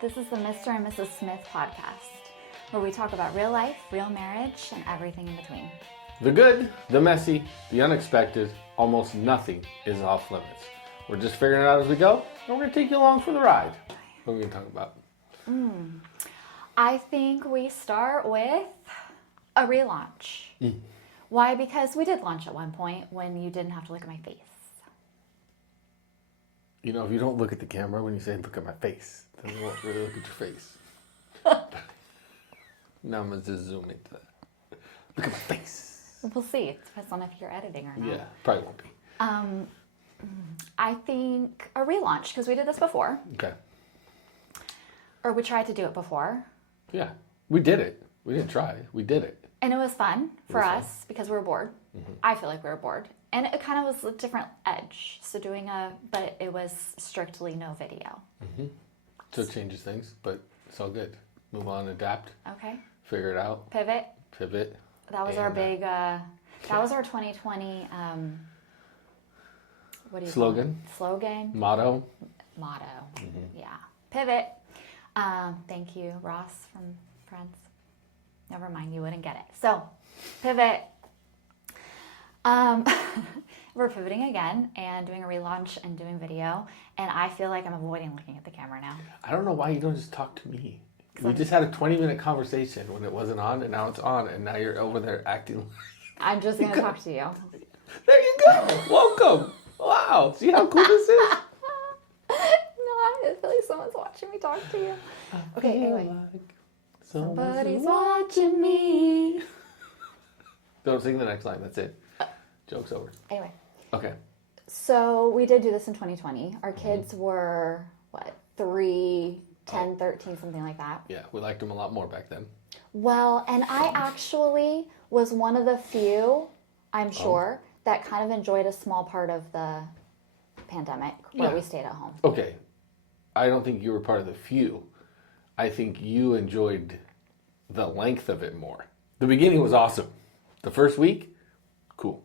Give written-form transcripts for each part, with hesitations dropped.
This is the Mr. and Mrs. Smith podcast, where we talk about real life, real marriage, and everything in between. The good, the messy, the unexpected, almost nothing is off limits. We're just figuring it out as we go, and we're going to take you along for the ride. What are we going to talk about? I think we start with a relaunch. Why? Because we did launch at one point when you didn't have to look at my face. You know, if you don't look at the camera when you say, look at my face, then you won't really look at your face. Now I'm going to just zoom into that. Look at my face. We'll see. It depends on if you're editing or not. Yeah, probably won't be. I think a relaunch, because we did this before. Okay. Or we tried to do it before. Yeah, we did it. We didn't try. We did it. And it was fun for was us because we were bored. I feel like we were bored. And it kind of was a different edge. So but it was strictly no video. So it changes things, but it's all good. Move on, adapt, Okay. figure it out, Pivot. pivot. That was our And, big, that was our 2020, what do you Slogan? call it? Slogan? Motto. Motto. Yeah. Pivot. Thank you, Ross from Friends. Never mind, you wouldn't get it. So, pivot. We're pivoting again and doing a relaunch and doing video. And I feel like I'm avoiding looking at the camera now. I don't know why you don't just talk to me. We just had a 20-minute conversation when it wasn't on, and now it's on, and now you're over there acting. I'm just going to talk to you. There you go. Welcome. Wow. See how cool this is? No, I feel like someone's watching me talk to you. Okay, anyway. Somebody's watching me. Don't sing the next line. That's it. Joke's over. Anyway. Okay. So we did do this in 2020. Our kids were, 3, 10, 13, something like that. Yeah, we liked them a lot more back then. Well, and I actually was one of the few, I'm sure, that kind of enjoyed a small part of the pandemic where Yeah. we stayed at home. Okay. I don't think you were part of the few. I think you enjoyed the length of it more. The beginning was awesome. The first week, cool.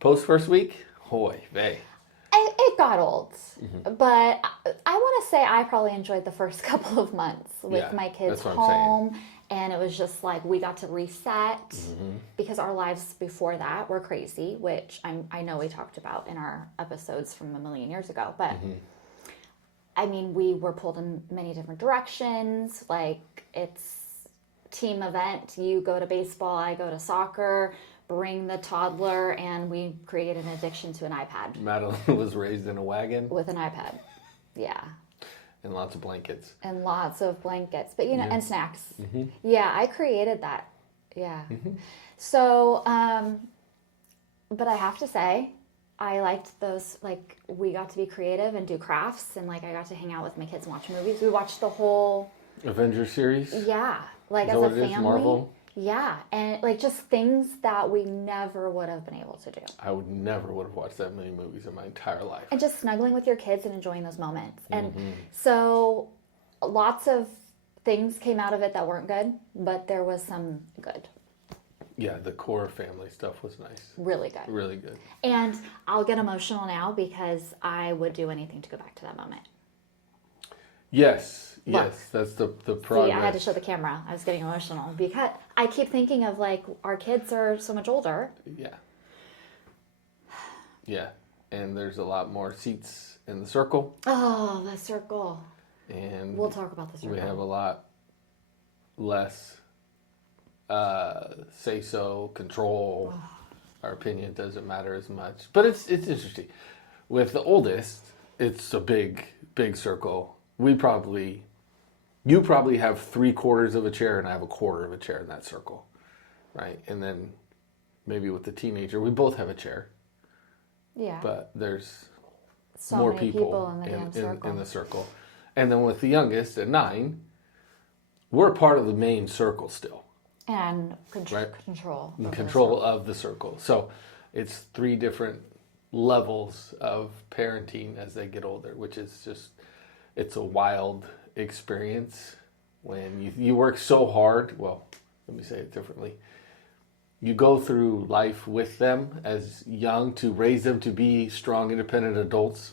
Post first week, hoy vey. It got old, but I want to say I probably enjoyed the first couple of months with Yeah, my kids that's what I'm saying. home, and it was just like we got to reset because our lives before that were crazy, which I know we talked about in our episodes from a million years ago, but I mean, we were pulled in many different directions. Like, it's team event. You go to baseball, I go to soccer, bring the toddler, and we created an addiction to an iPad. Madeline was raised in a wagon With an iPad. Yeah. and lots of blankets. And lots of blankets. But, and snacks. Yeah, I created that. Yeah. So, but I have to say, I liked those, like, we got to be creative and do crafts, and, like, I got to hang out with my kids and watch movies. We watched the whole, Avengers series? yeah, like, Is as that a what it is, family. Marvel? Yeah, and, like, just things that we never would have been able to do. I would have watched that many movies in my entire life. And just snuggling with your kids and enjoying those moments. And so lots of things came out of it that weren't good, but there was some good. Yeah, the core family stuff was nice. Really good. Really good. And I'll get emotional now because I would do anything to go back to that moment. Yes, Look. yes, that's the progress. See, I had to show the camera. I was getting emotional because I keep thinking of, like, our kids are so much older. Yeah. Yeah, and there's a lot more seats in the circle, Oh, the circle. and We'll talk about the circle. we have a lot less say-so, control. Our opinion doesn't matter as much. But it's interesting. With the oldest, it's a big circle. You probably have 3/4 of a chair, and I have 1/4 of a chair in that circle, right? And then maybe with the teenager, we both have a chair, Yeah. but there's so more many people in the damn circle. in the circle. And then with the youngest at 9, we're part of the main circle still. And Right. control. In over the control of the circle. So it's 3 different levels of parenting as they get older, which is just, it's a wild experience when you work so hard. Well, let me say it differently. You go through life with them as young to raise them to be strong, independent adults.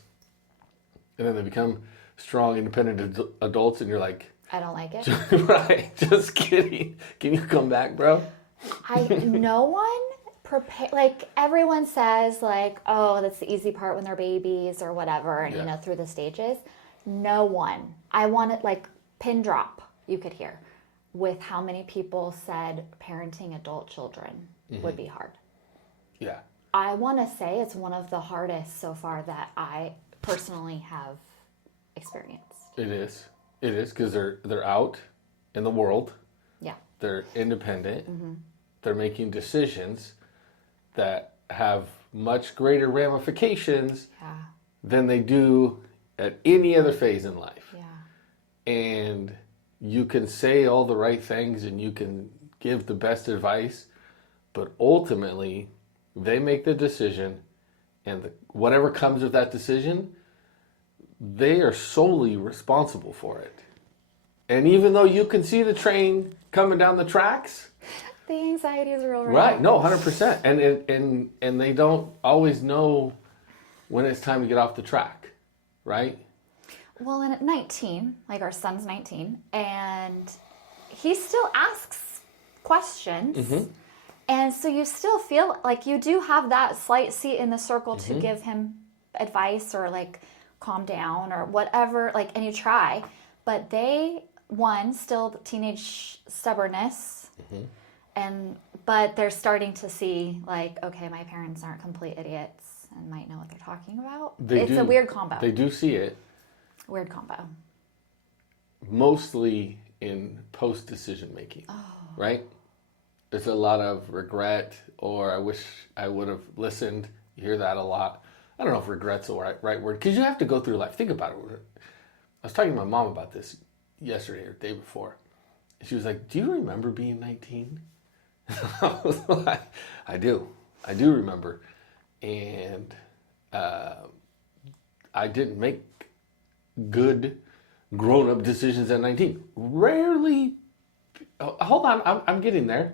And then they become strong, independent adults, and you're like, I don't like it. right, just kidding. Can you come back, bro? No one prepare, like everyone says like, oh, that's the easy part when they're babies or whatever, and Yeah. through the stages. No one. I want it like pin drop, you could hear, with how many people said parenting adult children would be hard. Yeah. I want to say it's one of the hardest so far that I personally have experienced. It is. It is because they're out in the world. Yeah. They're independent. They're making decisions that have much greater ramifications Yeah. than they do at any other phase in life. Yeah. And you can say all the right things and you can give the best advice, but ultimately they make the decision, and whatever comes of that decision, they are solely responsible for it. And even though you can see the train coming down the tracks, The anxiety is real. right? No, 100%. And they don't always know when it's time to get off the track, right? Well, and at 19, like our son's 19, and he still asks questions. And so you still feel like you do have that slight seat in the circle to give him advice or like calm down or whatever, like, and you try. But they, still teenage stubbornness. But they're starting to see like, okay, my parents aren't complete idiots and might know what they're talking about. It's a weird combo. They do see it. Weird combo. Mostly in post decision making, right? There's a lot of regret, or I wish I would have listened. You hear that a lot. I don't know if regret's the right word, because you have to go through life. Think about it. I was talking to my mom about this yesterday or the day before. She was like, "Do you remember being 19?" I was like, I do remember. And I didn't make good grown-up decisions at 19. Rarely. Hold on, I'm getting there.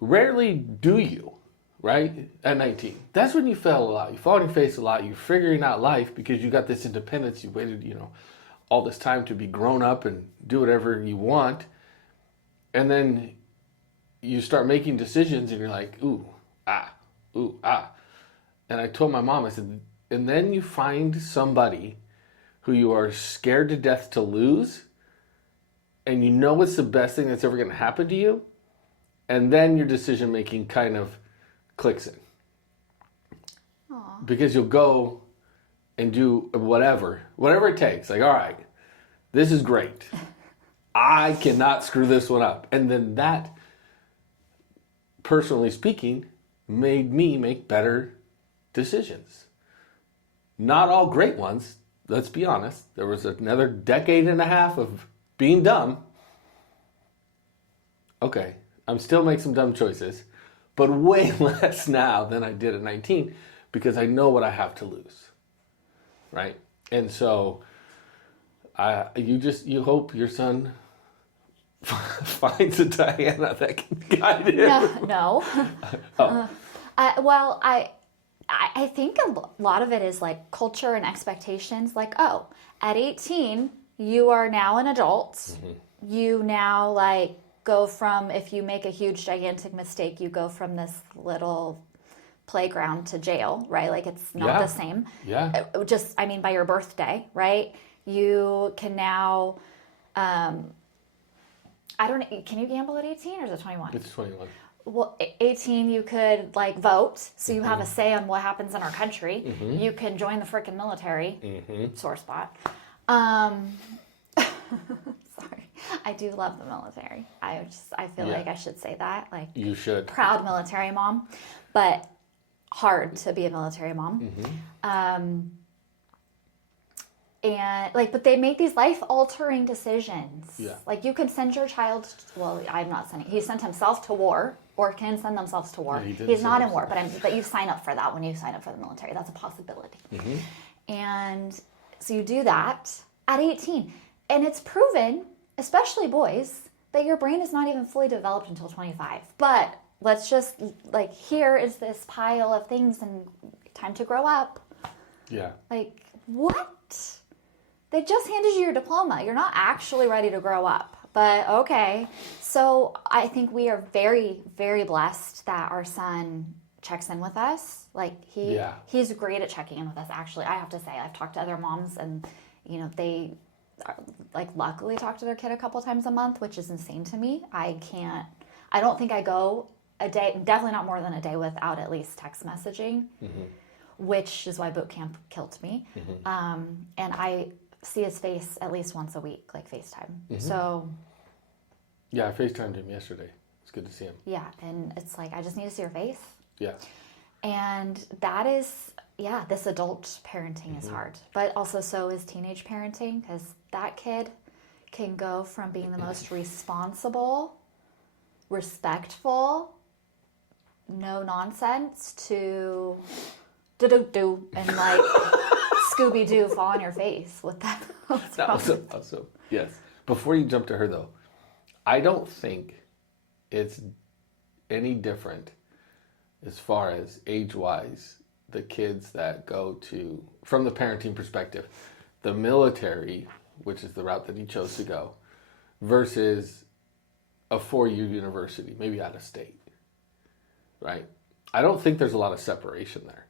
Rarely do you, right? At 19. That's when you fail a lot. You fall on your face a lot. You're figuring out life because you got this independence. You waited, all this time to be grown up and do whatever you want. And then you start making decisions and you're like, ooh, ah. And I told my mom, I said, and then you find somebody who you are scared to death to lose, and you know it's the best thing that's ever going to happen to you, and then your decision making kind of clicks in. Because you'll go and do whatever it takes. Like, all right, this is great. I cannot screw this one up. And then that, personally speaking, made me make better decisions. Not all great ones, let's be honest. There was another decade and a half of being dumb. Okay, I'm still making some dumb choices, but way less now than I did at 19 because I know what I have to lose, right? And so you hope your son finds a Diana that can guide him. No. Well, I think a lot of it is like culture and expectations. Like, oh, at 18, you are now an adult. You now like go from, if you make a huge gigantic mistake, you go from this little playground to jail, right? Like it's not the same. Yeah. Just, I mean, by your birthday, right? You can now, can you gamble at 18 or is it 21? It's 21. Well, 18, you could like vote, so you have a say on what happens in our country. You can join the freaking military. Sore spot. Sorry, I do love the military. I feel like I should say that. Like You should. proud military mom, but hard to be a military mom. And like, but they make these life-altering decisions. Yeah. Like you could send your child. Well, I'm not sending. He sent himself to war, or can send themselves to war. Yeah, he did He's send not in himself. war, but you sign up for that when you sign up for the military. That's a possibility. And so you do that at 18, and it's proven, especially boys, that your brain is not even fully developed until 25. But let's just like, here is this pile of things, and time to grow up. Yeah. Like what? they just handed you your diploma. You're not actually ready to grow up. But okay. So I think we are very, very blessed that our son checks in with us. Like he's great at checking in with us, actually. I have to say, I've talked to other moms and, you know, they like luckily talk to their kid a couple times a month, which is insane to me. I don't think I go a day, definitely not more than a day without at least text messaging, which is why boot camp killed me. And I see his face at least once a week, like FaceTime. So yeah, I FaceTimed him yesterday. It's good to see him. yeah, and it's like I just need to see your face. Yeah. And that is, yeah, this adult parenting is hard, but also so is teenage parenting, because that kid can go from being the most responsible, respectful, no nonsense to do and like Scooby Doo fall on your face with that. That was awesome. Yes. Before you jump to her though, I don't think it's any different as far as age-wise, the kids that go to, from the parenting perspective, the military, which is the route that he chose to go, versus a 4-year university, maybe out of state, right? I don't think there's a lot of separation there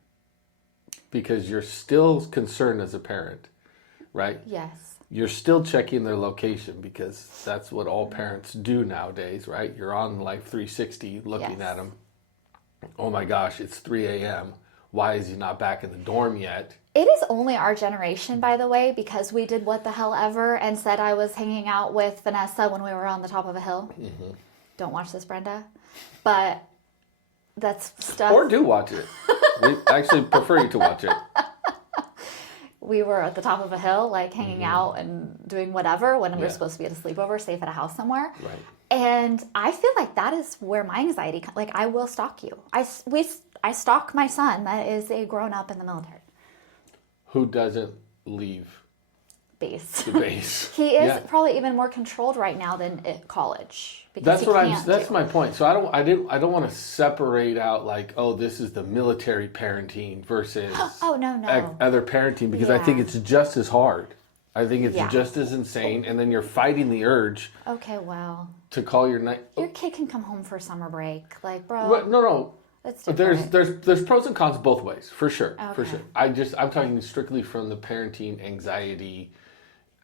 because you're still concerned as a parent, right? Yes. You're still checking their location because that's what all parents do nowadays, right? You're on Life 360 looking at them. Oh my gosh, it's 3 a.m. Why is he not back in the dorm yet? It is only our generation, by the way, because we did What the Hell Ever and said I was hanging out with Vanessa when we were on the top of a hill. Don't watch this, Brenda. But that's stuff. Or do watch it. We actually prefer you to watch it. We were at the top of a hill, like hanging out and doing whatever when we were supposed to be at a sleepover, safe at a house somewhere. Right. And I feel like that is where my anxiety, like I will stalk you. I stalk my son that is a grown up in the military. Who doesn't leave Base. the base? He is probably even more controlled right now than at college. Because That's my point. So I don't want to separate out like, oh, this is the military parenting versus other parenting, because I think it's just as hard. I think it's just as insane, and then you're fighting the urge. Okay, well, to call your night. Your kid can come home for summer break, like, bro. But no. That's there's pros and cons both ways, for sure, okay. for sure. I'm talking strictly from the parenting anxiety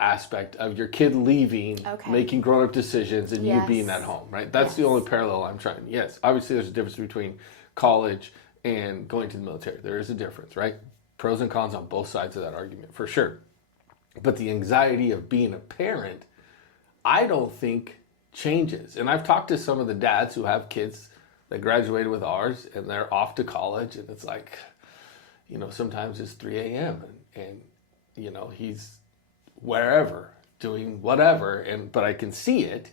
aspect of your kid leaving, making grown up decisions, and you being at home, right? That's the only parallel I'm trying. Yes, obviously there's a difference between college and going to the military. There is a difference, right? Pros and cons on both sides of that argument, for sure. But the anxiety of being a parent, I don't think changes. And I've talked to some of the dads who have kids that graduated with ours and they're off to college, and it's like, you know, sometimes it's 3 a.m. and you know, he's wherever doing whatever, but I can see it.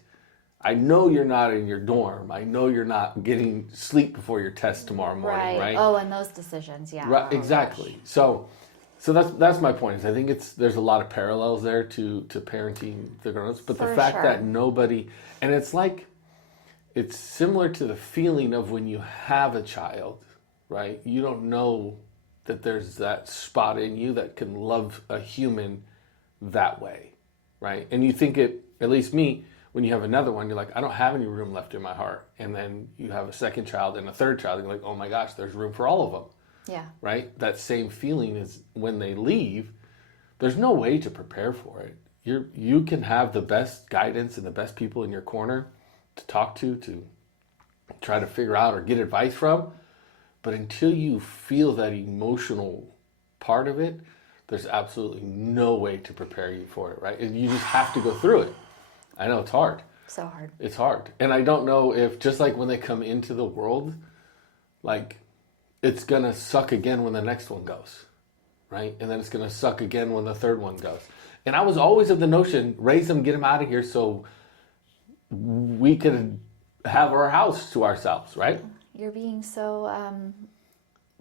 I know you're not in your dorm. I know you're not getting sleep before your test tomorrow morning, right? Oh, and those decisions, Right, exactly. Gosh. So that's my point. Is I think there's a lot of parallels there to parenting the grown-ups, but the fact that nobody, and it's like, it's similar to the feeling of when you have a child, right? You don't know that there's that spot in you that can love a human that way, right? And you think it, at least me, when you have another one, you're like, I don't have any room left in my heart. And then you have a second child and a third child, and you're like, oh my gosh, there's room for all of them. Yeah. Right? That same feeling is when they leave, there's no way to prepare for it. You can have the best guidance and the best people in your corner to talk to try to figure out or get advice from. But until you feel that emotional part of it, there's absolutely no way to prepare you for it, right? And you just have to go through it. I know it's hard. So hard. It's hard. And I don't know if, just like when they come into the world, like, it's going to suck again when the next one goes, right? And then it's going to suck again when the third one goes. And I was always of the notion, raise them, get them out of here so we could have our house to ourselves, right? You're being so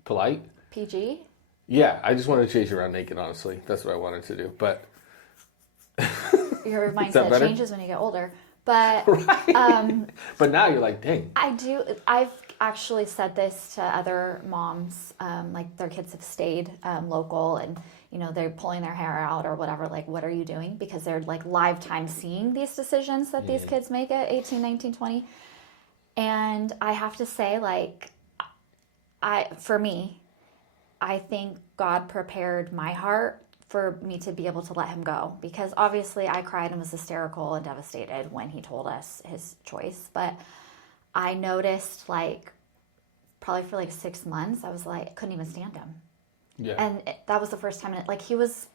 polite. PG. Yeah, I just wanted to chase you around naked, honestly. That's what I wanted to do. But your mindset changes when you get older. But right. But now you're like, dang. actually said this to other moms, like their kids have stayed local and, you know, they're pulling their hair out or whatever, like, what are you doing? Because they're like live time seeing these decisions that these kids make at 18, 19, 20. And I have to say, like, for me, I think God prepared my heart for me to be able to let him go, because obviously I cried and was hysterical and devastated when he told us his choice. But I noticed, like, probably for like 6 months, I was like, I couldn't even stand him. Yeah. And that was the first time, like, he was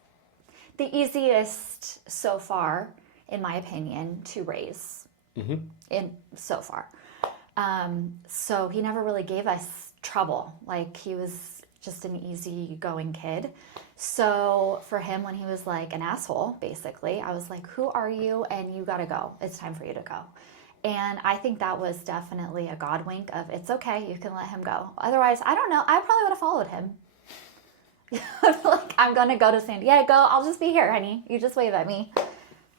the easiest so far, in my opinion, to raise. In so far. So he never really gave us trouble. Like, he was just an easygoing kid. So for him, when he was like an asshole, basically, I was like, who are you? And you got to go. It's time for you to go. And I think that was definitely a God wink of, it's okay, you can let him go. Otherwise, I don't know, I probably would have followed him. Like, I'm going to go to San Diego. I'll just be here, honey. You just wave at me.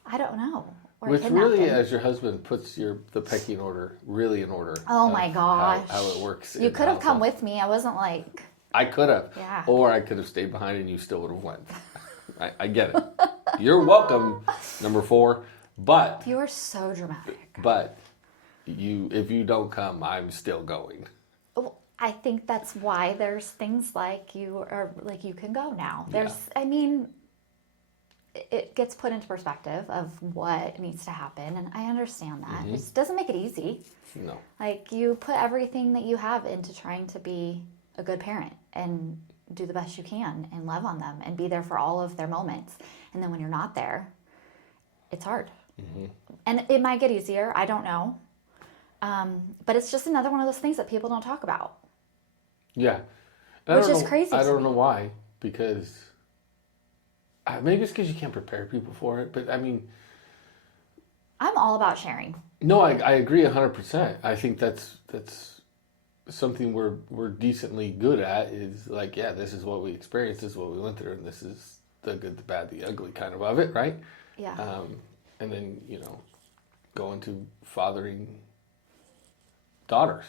I don't know. Or Which kidnap really, him. as your husband puts the pecking order really in order. Oh of my gosh. How it works. You in could have come household. with me. I wasn't like, I could have. Yeah. Or I could have stayed behind and you still would have went. I get it. You're welcome, number 4. But you were so dramatic. if you don't come, I'm still going. Well, I think that's why there's things like you can go now. There's, I mean, it gets put into perspective of what needs to happen, and I understand that. It just doesn't make it easy. No. Like, you put everything that you have into trying to be a good parent and do the best you can and love on them and be there for all of their moments. And then when you're not there, it's hard. And it might get easier. I don't know. But it's just another one of those things that people don't talk about. Yeah. Which is crazy I to don't me. know why, because maybe it's because you can't prepare people for it. But I mean, I'm all about sharing. no, I agree 100%. I think that's something we're decently good at, is like, yeah, this is what we experienced, this is what we went through, and this is the good, the bad, the ugly kind of it, right? Yeah. And then, go into fathering daughters,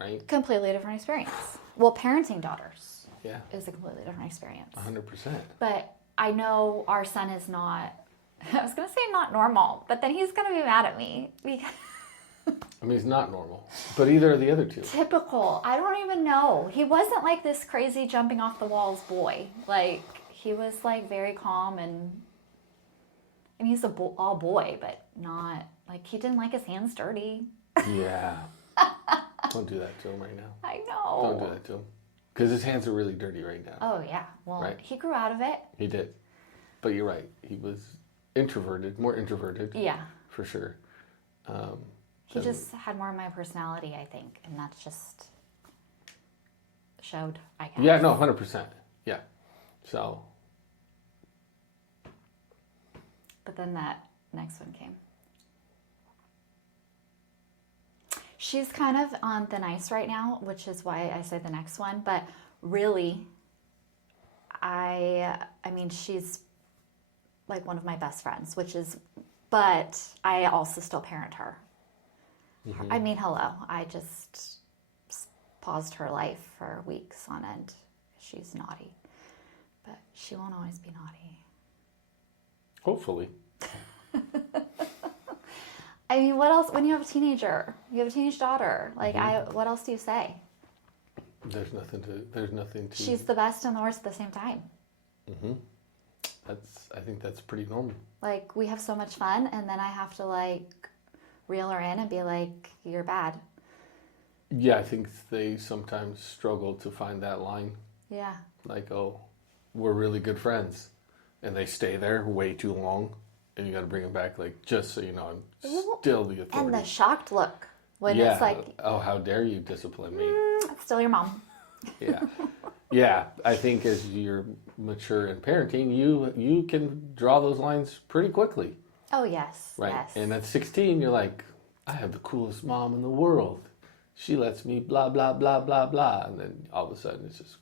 right? Completely different experience. Well, parenting daughters Yeah, is a completely different experience. 100%. But I know our son is not, I was going to say not normal, but then he's going to be mad at me because I mean, it's not normal, but either of the other two. typical. I don't even know. He wasn't like this crazy jumping off the walls boy. Like, he was like very calm, and he's all boy, but not like, he didn't like his hands dirty. Yeah. Don't do that to him right now. I know. Don't do that to him. Because his hands are really dirty right now. Oh yeah. Well, Right. he grew out of it. He did. But you're right. He was more introverted. Yeah. For sure. He just had more of my personality, I think, and that's just showed, I guess. Yeah, no, 100%. Yeah. So, But then that next one came. She's kind of on thin ice right now, which is why I say the next one. But really, I mean, she's like one of my best friends, but I also still parent her. I mean, hello. I just paused her life for weeks on end. She's naughty, but she won't always be naughty. hopefully. I mean, what else? When you have a teenager, you have a teenage daughter. Like, what else do you say? There's nothing to. She's the best and the worst at the same time. I think that's pretty normal. Like, we have so much fun, and then I have to like reel her in and be like, "You're bad." Yeah, I think they sometimes struggle to find that line. Yeah. Like, oh, we're really good friends, and they stay there way too long, and you got to bring them back. Like, just so you know, I'm still the authority. And the shocked look when yeah. it's like, Oh, how dare you discipline me? "I'm still your mom." Yeah. Yeah, I think as you're mature in parenting, you can draw those lines pretty quickly, Oh yes. right? Yes. And at 16, you're like, I have the coolest mom in the world. She lets me blah, blah, blah, blah, blah. And then all of a sudden it's just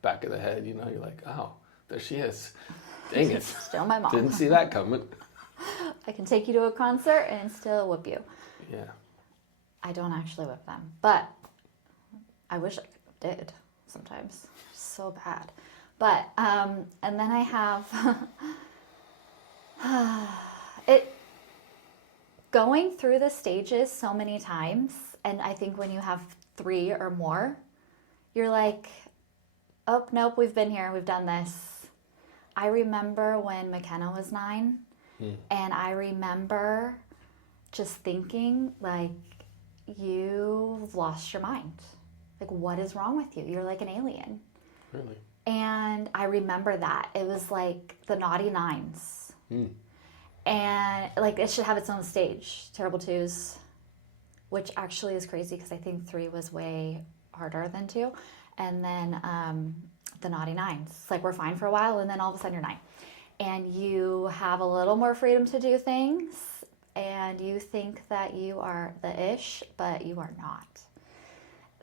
back of the head, you're like, oh, there she is. Dang it. Still my mom. Didn't see that coming. I can take you to a concert and still whip you. Yeah. I don't actually whip them, but I wish I did sometimes. So bad. But, and then I have it going through the stages so many times. And I think when you have 3 or more, you're like, oh, nope, we've been here. We've done this. I remember when McKenna was 9, and I remember just thinking, like, you've lost your mind. Like, what is wrong with you? You're like an alien. Really? And I remember that. It was like the naughty 9s. And, like, it should have its own stage. Terrible 2s, which actually is crazy because I think 3 was way harder than 2. And then the naughty 9s. Like, we're fine for a while, and then all of a sudden you're 9. And you have a little more freedom to do things, and you think that you are the ish, but you are not.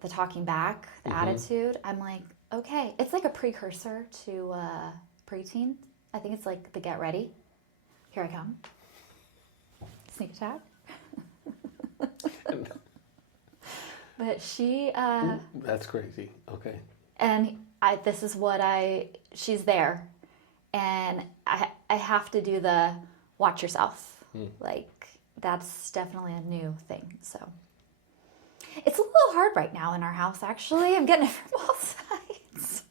The talking back, the attitude, I'm like, okay. It's like a precursor to preteen. I think it's like the get ready. Here I come. Sneak attack. But she... That's crazy. Okay. And this is what she's there. And I have to do the watch yourself. Like, that's definitely a new thing. So it's a little hard right now in our house, actually. I'm getting it from all sides.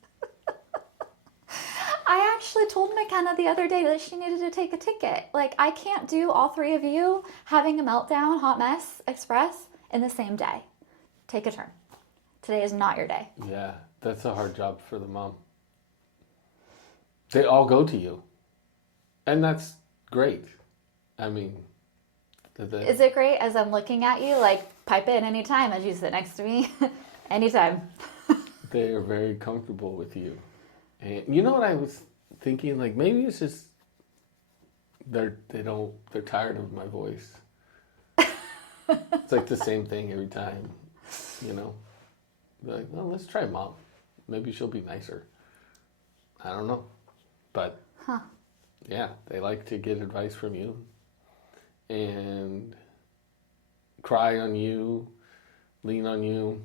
I actually told McKenna the other day that she needed to take a ticket. Like, I can't do all 3 of you having a meltdown, hot mess, express in the same day. Take a turn. Today is not your day. Yeah, that's a hard job for the mom. They all go to you. And that's great. I mean... Is it great as I'm looking at you? Like, pipe in anytime as you sit next to me. Anytime. They are very comfortable with you. And you know what I was thinking? Like, maybe it's just... They're tired of my voice. It's like the same thing every time, you know? They're like, well, let's try Mom. Maybe she'll be nicer. I don't know. But, yeah, they like to get advice from you and cry on you, lean on you.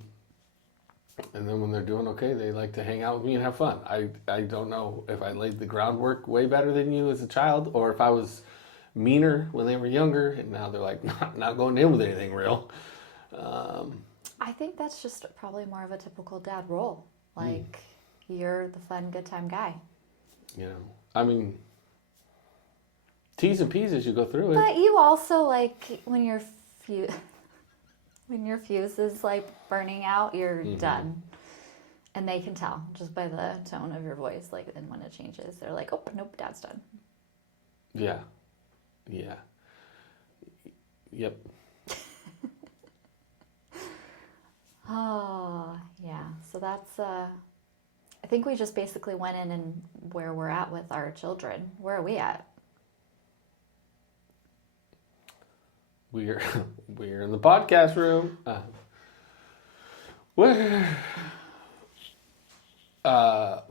And then when they're doing okay, they like to hang out with me and have fun. I don't know if I laid the groundwork way better than you as a child, or if I was meaner when they were younger, and now they're like, not going in with anything real. I think that's just probably more of a typical dad role. Like, you're the fun, good time guy. You know, I mean, T's and P's as you go through it. But you also, like, when your fuse is, like, burning out, you're done. And they can tell just by the tone of your voice, like, and when it changes. They're like, oh, nope, Dad's done. Yeah. Yeah. Yep. Oh, yeah. So that's, I think we just basically went in and where we're at with our children. Where are we at? We're in the podcast room.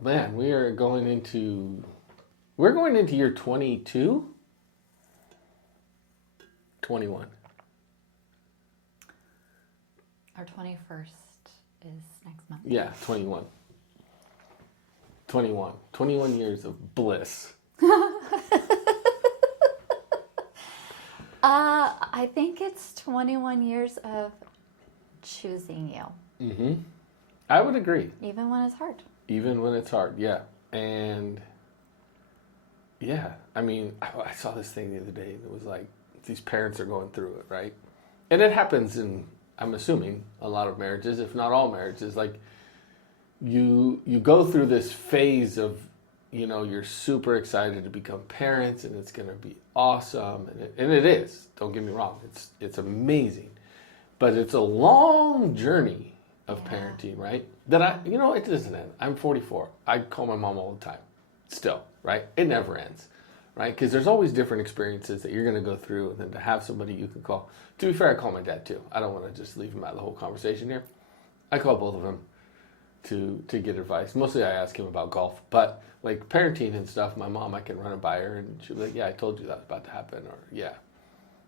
Man, we're going into year 22, 21. Our 21st is next month. Yeah, 21. 21 years of bliss. I think it's 21 years of choosing you. Mm-hmm. I would agree. Even when it's hard. Even when it's hard, yeah. And yeah, I mean, I saw this thing the other day, and it was like, these parents are going through it, right? And it happens in, I'm assuming, a lot of marriages, if not all marriages. Like, you go through this phase of, you know, you're super excited to become parents, and it's going to be awesome, and it is. Don't get me wrong, it's amazing, but it's a long journey of parenting, right? That it doesn't end. I'm 44. I call my mom all the time, still, right? It never ends, right? Because there's always different experiences that you're going to go through, and then to have somebody you can call. To be fair, I call my dad too. I don't want to just leave him out of the whole conversation here. I call both of them to get advice. Mostly I ask him about golf, but like parenting and stuff, my mom, I can run it by her, and she'll be like, yeah, I told you that was about to happen, or yeah.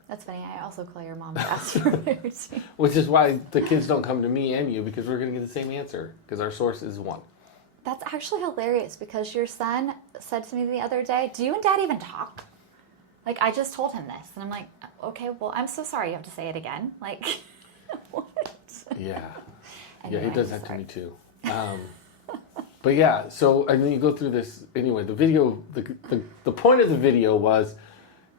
That's funny. I also call your mom and ask for parenting. Which is why the kids don't come to me and you, because we're going to get the same answer, because our source is one. That's actually hilarious because your son said to me the other day, do you and Dad even talk? Like, I just told him this. And I'm like, okay, well, I'm so sorry you have to say it again. Like, what? Yeah. Anyway, Yeah, he does that to me too. But yeah, so I mean, you go through this anyway. The video, the point of the video was,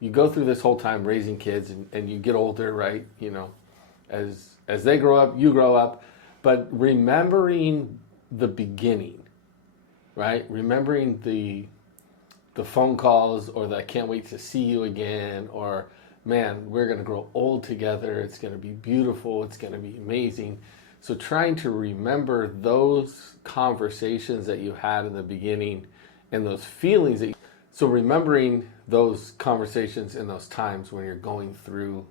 you go through this whole time raising kids, and you get older, right? You know, as they grow up, you grow up, but remembering the beginning, right? Remembering the phone calls, or the I can't wait to see you again, or man, we're gonna grow old together. It's gonna be beautiful. It's gonna be amazing. So trying to remember those conversations that you had in the beginning and those feelings that so remembering those conversations in those times when you're going through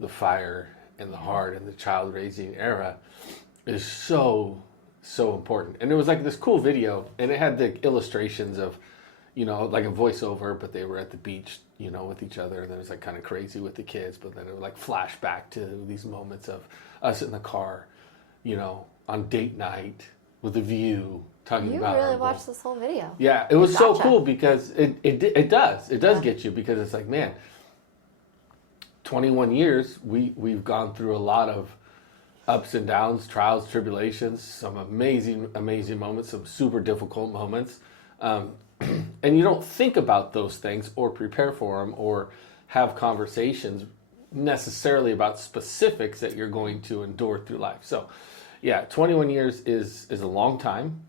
the fire and the hard and the child raising era is so important. And it was like this cool video, and it had the illustrations of, you know, like a voiceover, but they were at the beach, you know, with each other, and it was like kind of crazy with the kids, but then it would like flash back to these moments of us in the car, you know, on date night with a view, talking You about really watched this whole video. Yeah, it was so Gotcha. cool because it does get you, because it's like, man, 21 years we've gone through a lot of ups and downs, trials, tribulations, some amazing moments, some super difficult moments, and you don't think about those things or prepare for them or have conversations necessarily about specifics that you're going to endure through life. So yeah, 21 years is a long time.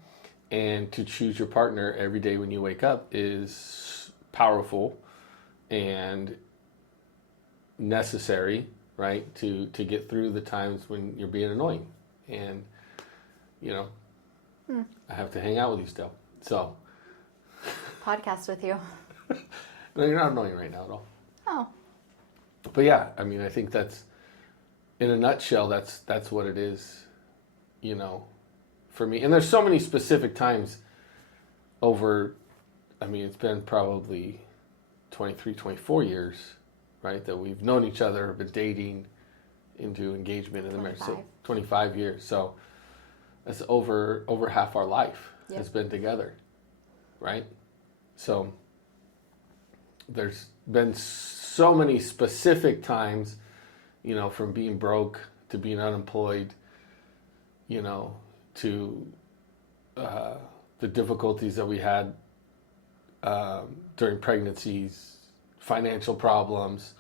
And to choose your partner every day when you wake up is powerful and necessary, right? To get through the times when you're being annoying. And, you know, I have to hang out with you still. So. Podcast with you. No, you're not annoying right now at all. Oh. But yeah, I mean, I think that's, in a nutshell, that's what it is, you know, for me. And there's so many specific times over, I mean, it's been probably 23, 24 years, right, that we've known each other, been dating into engagement in the marriage. So 25 years. So that's over half our life has been together, right? So there's been so many specific times, you know, from being broke to being unemployed, you know, to the difficulties that we had during pregnancies, financial problems.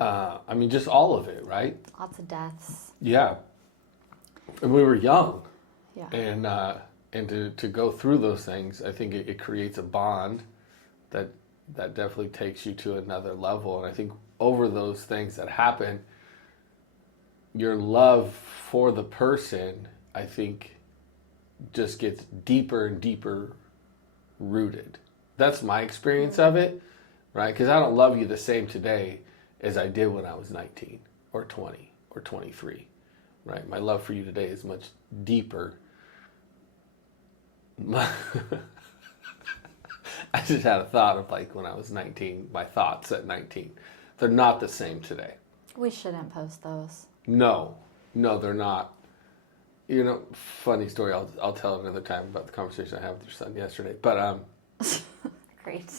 I mean, just all of it, right? Lots of deaths. Yeah. And we were young. Yeah. And to go through those things, I think it creates a bond that definitely takes you to another level. And I think over those things that happen, your love for the person, I think, just gets deeper and deeper rooted. That's my experience of it, right? Because I don't love you the same today as I did when I was 19 or 20 or 23, right? My love for you today is much deeper. I just had a thought of like when I was 19, my thoughts at 19. They're not the same today. We shouldn't post those. No, they're not. You know, funny story. I'll tell another time about the conversation I had with your son yesterday. But Great.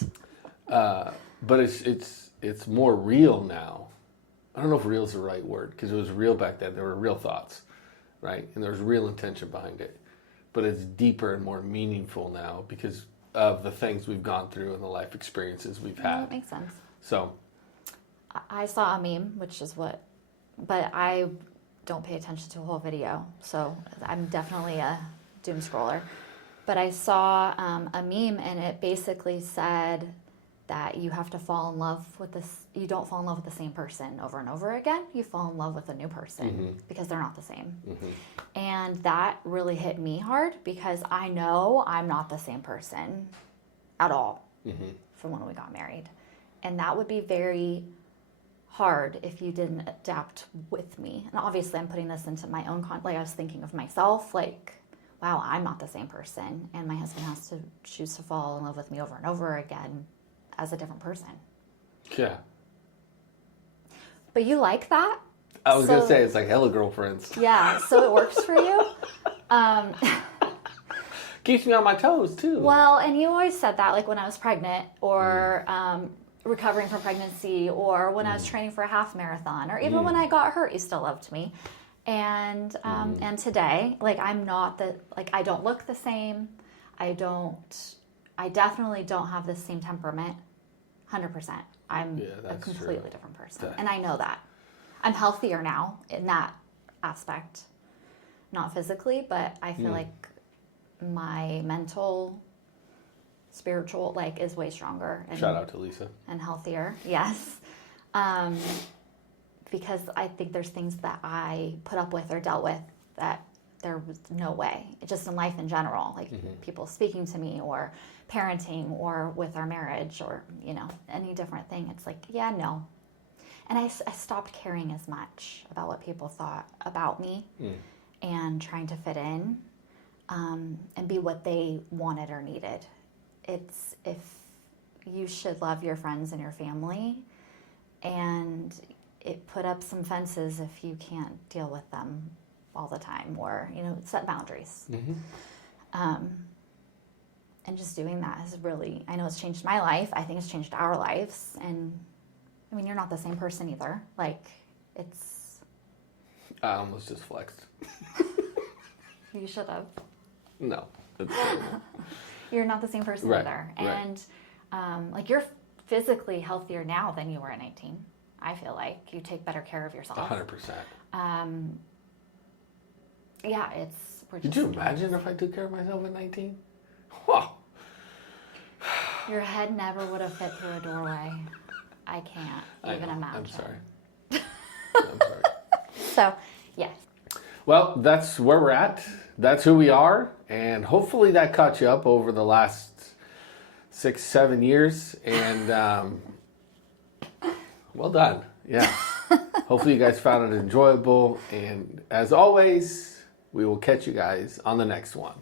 but it's more real now. I don't know if real is the right word, because it was real back then. There were real thoughts, right? And there was real intention behind it. But it's deeper and more meaningful now because of the things we've gone through and the life experiences we've had. That makes sense. So I saw a meme, which is what, but I don't pay attention to a whole video, so I'm definitely a doom scroller. But I saw a meme, and it basically said that you have to fall in love with this. You don't fall in love with the same person over and over again. You fall in love with a new person because they're not the same. And that really hit me hard because I know I'm not the same person at all from when we got married. And that would be very hard if you didn't adapt with me. And obviously I'm putting this into my own like I was thinking of myself, like, wow, I'm not the same person, and my husband has to choose to fall in love with me over and over again as a different person. yeah, But you like that? I was going to So- say, it's like hella girlfriends. Yeah, so it works for you? Keeps me on my toes, too. Well, and you always said that, like when I was pregnant or recovering from pregnancy or when I was training for a half marathon or even when I got hurt, you still loved me. And today, like I'm not I don't look the same. I definitely don't have the same temperament. 100%. I'm Yeah, a that's completely true. different person. And I know that. I'm healthier now in that aspect. Not physically, but I feel like my mental, spiritual, like is way stronger and, Shout out to Lisa. and healthier. Yes. Because I think there's things that I put up with or dealt with that there was no way, just in life in general, like people speaking to me or parenting or with our marriage or, any different thing. It's like, yeah, no. And I stopped caring as much about what people thought about me and trying to fit in and be what they wanted or needed. It's if you should love your friends and your family and it put up some fences if you can't deal with them all the time or, set boundaries. And just doing that has really, I know it's changed my life. I think it's changed our lives. And I mean, you're not the same person either. Like, it's. I almost just flexed. You should have. No. It's terrible. You're not the same person Right, either. right. And, you're physically healthier now than you were at 19. I feel like you take better care of yourself. 100%. Yeah, Did you imagine if I took care of myself at 19? Wow. Your head never would have fit through a doorway. I can't even imagine. I'm sorry. I'm sorry. So, yes. Well, that's where we're at. That's who we are. And hopefully that caught you up over the last 6-7 years. And well done. Yeah. Hopefully you guys found it enjoyable. And as always, we will catch you guys on the next one.